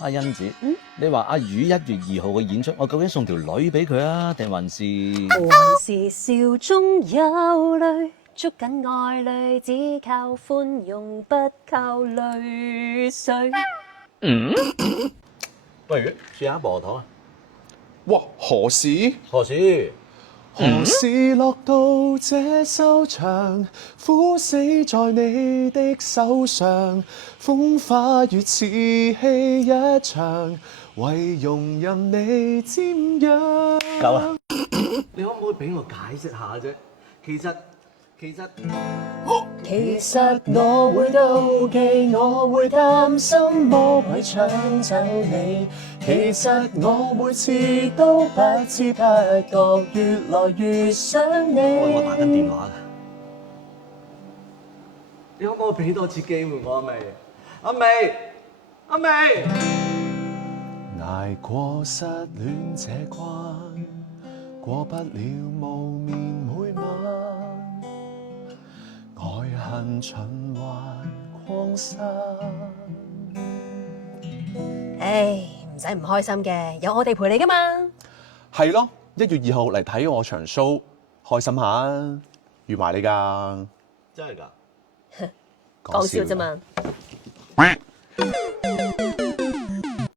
阿欣子，你話阿宇1月2號嘅演出，我究竟送條女俾佢啊，定還是？還是笑中有淚，捉緊愛侶，只靠寬容，不靠淚水。不如試下薄荷糖啊！哇，何時？何時？何時落到這收場？苦死在你的手上，風花月似戲一場，唯容任你瞻仰。夠啦！你可唔可以俾我解釋下啫？其實我會妒忌，我會擔心魔鬼搶走你。其實我每次都不知不覺越來越想你。喂，我打緊電話㗎，你可唔可以俾多次機會我阿美？阿美，捱過失戀這關，過不了無眠每晚，愛恨循環擴散。唉，唔使唔開心嘅，有我哋陪你噶嘛。係咯，1月2號嚟睇我場 show， 開心下啊！預埋你㗎，真係㗎？講笑啫嘛。